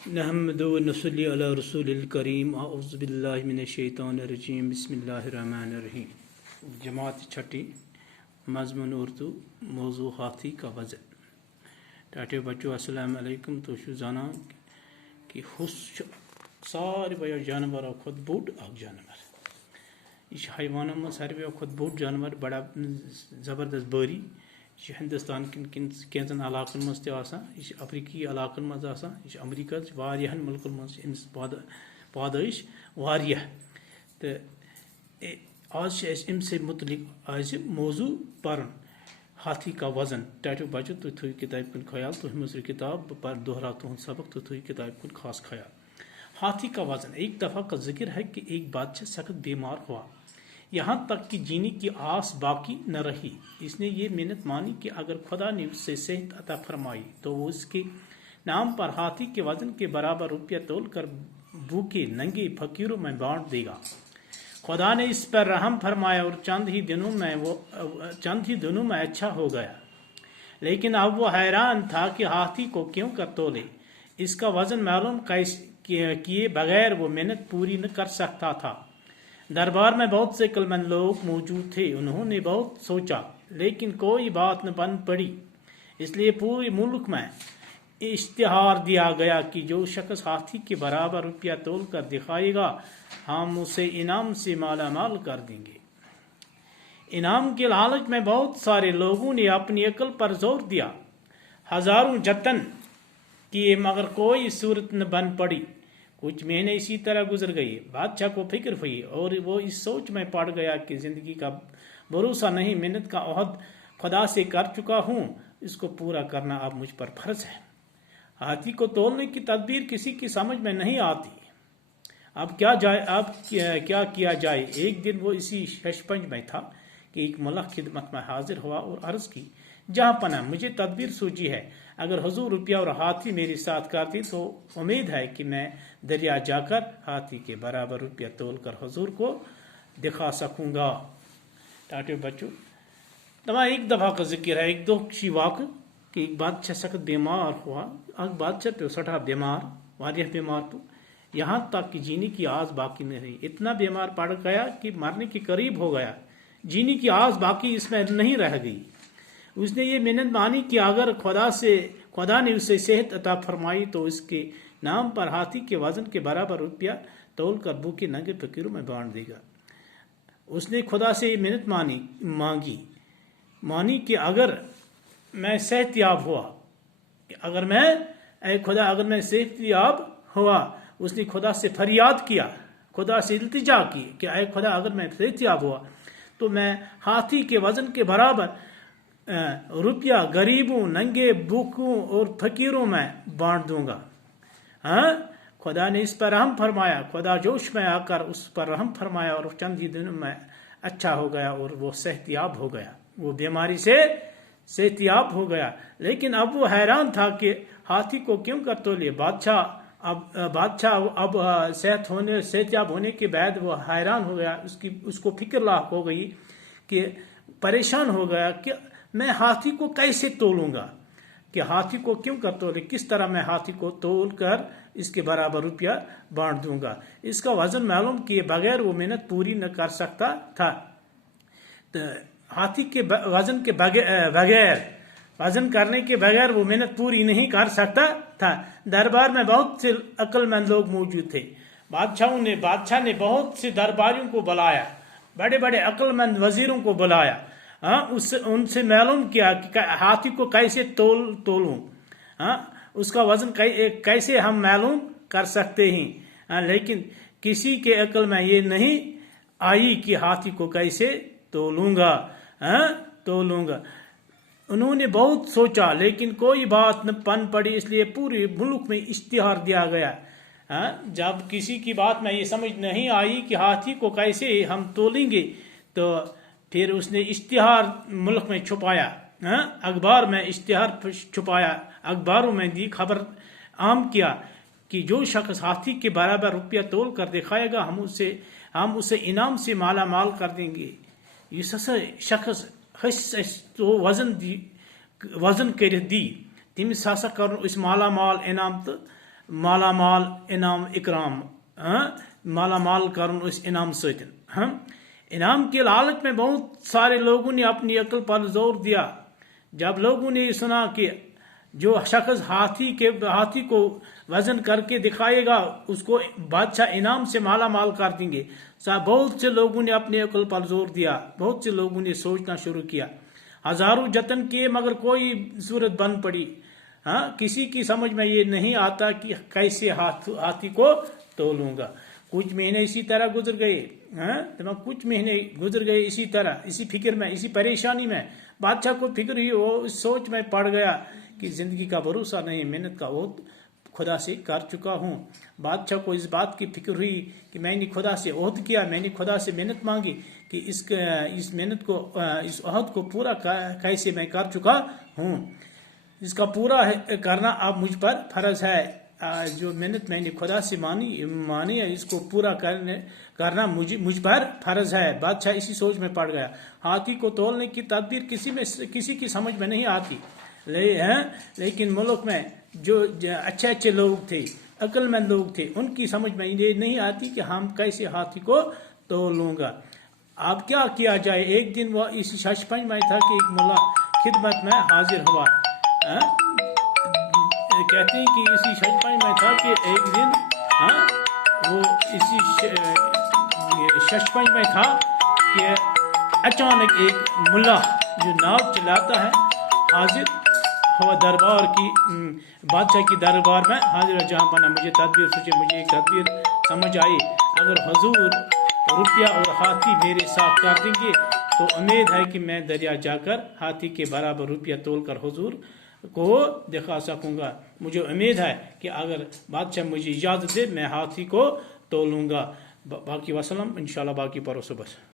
نحمد و نصلی علی رسول الکریم اعوذ باللہ من الشیطان الرجیم بسم اللہ الرحمن الرحیم جماعت چھٹی مضمون اردو موضوع ہاتھی کا وزن ٹاٹے بچو السلام علیکم تو شو زانان کہ حس سارے بیو جانورو خود بوڑ اخ جانور یہ حیوانوں میں ساروی کھت بوڑ جانور بڑا زبردست باری یہ ہندوستان کینچن علاقن مز یہ افریقی علاقن مز یہ امریکہ واریاہن ملکن مز امس پادائش واریاہ تو آج ام سے متعلق آج موضوع پرن ہاتھی کا وزن ٹاٹو بچو تھی تھو کتاب کن خیال تھی مصر کتاب پر دوہرا تہد سبق تو تھی کتاب کن خاص خیال ہاتھی کا وزن ایک دفعہ کا ذکر ہے کہ ایک بادشاہ سخت بیمار ہوا یہاں تک کہ جینے کی آس باقی نہ رہی اس نے یہ منت مانی کہ اگر خدا نے اس سے صحت عطا فرمائی تو وہ اس کے نام پر ہاتھی کے وزن کے برابر روپیہ تول کر بھوکے ننگے فقیروں میں بانٹ دے گا خدا نے اس پر رحم فرمایا اور چند ہی دنوں میں اچھا ہو گیا لیکن اب وہ حیران تھا کہ ہاتھی کو کیوں کر تولے اس کا وزن معلوم کیے بغیر وہ منت پوری نہ کر سکتا تھا دربار میں بہت سے عقلمند لوگ موجود تھے انہوں نے بہت سوچا لیکن کوئی بات نہ بن پڑی اس لیے پورے ملک میں اشتہار دیا گیا کہ جو شخص ہاتھی کے برابر روپیہ تول کر دکھائے گا ہم اسے انعام سے مالا مال کر دیں گے انعام کے لالچ میں بہت سارے لوگوں نے اپنی عقل پر زور دیا ہزاروں جتن کیے مگر کوئی صورت نہ بن پڑی کچھ مہینے اسی طرح گزر گئی بادشاہ کو فکر ہوئی اور وہ اس سوچ میں پڑ گیا کہ زندگی کا بھروسہ نہیں منت کا عہد خدا سے کر چکا ہوں اس کو پورا کرنا اب مجھ پر فرض ہے ہاتھی کو تولنے کی تدبیر کسی کی سمجھ میں نہیں آتی اب کیا کیا جائے ایک دن وہ اسی ششپنج میں تھا کہ ایک ملک خدمت میں حاضر ہوا اور عرض کی جہاں پناہ مجھے تدبیر سوچی ہے اگر حضور روپیہ اور ہاتھی میرے ساتھ کرتی تو امید ہے کہ میں دریا جا کر ہاتھی کے برابر روپیہ تول کر حضور کو دکھا سکوں گا ٹاٹے بچو تمام ایک دفعہ کا ذکر ہے ایک دو کسی واقع کہ ایک بادشاہ سخت بیمار ہوا اگ بادشاہ پہ سٹھا بیمار واریاہ بیمار تو یہاں تک کہ جینے کی آس باقی نہیں رہی اتنا بیمار پڑ گیا کہ مرنے کے قریب ہو گیا جینے کی آس باقی اس میں نہیں رہ گئی اس نے یہ منت مانی کہ اگر خدا نے اسے صحت عطا فرمائی تو اس کے نام پر ہاتھی کے وزن کے برابر روپیہ تول کر بھوکے ننگے فقیروں میں بانٹ دے گا اس نے خدا سے یہ منت مانی کہ اگر میں صحت یاب ہوا اگر میں صحت یاب ہوا اس نے خدا سے فریاد کیا خدا سے التجا کی کہ اے خدا اگر میں صحت یاب ہوا تو میں ہاتھی کے وزن کے برابر روپیہ غریبوں ننگے بھوکوں اور فقیروں میں بانٹ دوں گا خدا نے اس پر رحم فرمایا خدا جوش میں آ کر اس پر رحم فرمایا اور چند ہی دنوں میں اچھا ہو گیا اور وہ صحت یاب ہو گیا وہ بیماری سے صحت یاب ہو گیا لیکن اب وہ حیران تھا کہ ہاتھی کو کیوں کر تولے بادشاہ اب صحت یاب ہونے کے بعد وہ حیران ہو گیا اس کو فکر لاحق ہو گئی کہ پریشان ہو گیا کہ میں ہاتھی کو کیسے تولوں گا کہ ہاتھی کو کیوں کر تولے کس طرح میں ہاتھی کو تول کر اس کے برابر روپیہ بانٹ دوں گا اس کا وزن معلوم کیے بغیر وہ منت پوری نہ کر سکتا تھا ہاتھی کے وزن کے بغیر وزن کرنے کے بغیر وہ منت پوری نہیں کر سکتا تھا دربار میں بہت سے عقل مند لوگ موجود تھے بادشاہ نے بہت سے درباریوں کو بلایا بڑے بڑے عقل مند وزیروں کو بلایا ان سے معلوم کیا کہ ہاتھی کو کیسے تولوں اس کا وزن کیسے ہم معلوم کر سکتے ہیں لیکن کسی کے عقل میں یہ نہیں آئی کہ ہاتھی کو کیسے تولوں گا انہوں نے بہت سوچا لیکن کوئی بات نہ بن پڑی اس لیے پورے ملک میں اشتہار دیا گیا جب کسی کی بات میں یہ سمجھ نہیں آئی کہ ہاتھی کو کیسے ہم تولیں گے تو پھر اس نے اشتہار ملک میں چھپایا اخبار میں اشتہار چھپایا اخباروں میں دی خبر عام کیا کہ جو شخص ہاتھی کے برابر روپیہ تول کر دکھائے گا ہم اسے انعام سے مالا مال کر دیں گے یہ شخص وزن کرت دی تمس ہسا کر مالا مال انعام تو مالا مال انعام اکرام مالا مال کرن اس انعام ستن انعام کی لالچ میں بہت سارے لوگوں نے اپنی عقل پر زور دیا. جب لوگوں نے سنا کہ جو شخص ہاتھی کو وزن کر کے دکھائے گا اس کو بادشاہ انعام سے مالا مال کر دیں گے, بہت سے لوگوں نے اپنی عقل پر زور دیا, بہت سے لوگوں نے سوچنا شروع کیا, ہزاروں جتن کیے مگر کوئی صورت بن پڑی. کسی کی سمجھ میں یہ نہیں آتا کہ کیسے ہاتھی کو تولوں گا. کچھ مہینے اسی طرح گزر گئے, کچھ مہینے گزر گئے اسی طرح, اسی فکر میں, اسی پریشانی میں. بادشاہ کو فکر ہوئی, وہ اس سوچ میں پڑ گیا کہ زندگی کا بھروسہ نہیں, محنت کا عہد خدا سے کر چکا ہوں. بادشاہ کو اس بات کی فکر ہوئی کہ میں نے خدا سے عہد کیا, میں نے خدا سے محنت مانگی کہ اس محنت کو, اس عہد کو پورا کیسے میں کر چکا ہوں, اس کا پورا کرنا اب مجھ پر فرض ہے. جو محنت میں نے خدا سے مانی ہے اس کو پورا کرنا مجھ پر فرض ہے. بادشاہ اسی سوچ میں پڑ گیا. ہاتھی کو تولنے کی تدبیر کسی کی سمجھ میں نہیں آتی, لیکن ملک میں جو اچھے لوگ تھے, عقل مند لوگ تھے, ان کی سمجھ میں یہ نہیں آتی کہ ہم کیسے ہاتھی کو تولوں گا. اب کیا کیا جائے. ایک دن وہ اسی ششپنج میں تھا کہ ایک ملا خدمت میں حاضر ہوا. کہتے ہیں کہ اسی ششپنج میں تھا کہ ایک دن وہ اسی ششپنج میں تھا کہ اچانک ایک ملا جو ناؤ چلاتا ہے حاضر ہوا دربار کی, بادشاہ کی دربار میں حاضر. جہاں بنا مجھے ایک تدبیر سمجھ آئی. اگر حضور روپیہ اور ہاتھی میرے ساتھ کر دیں گے تو امید ہے کہ میں دریا جا کر ہاتھی کے برابر روپیہ تول کر حضور کو دکھا سکوں گا. مجھے امید ہے کہ اگر بادشاہ مجھے اجازت دے میں ہاتھی کو تولوں گا. باقی وسلم انشاءاللہ باقی پروسو بس.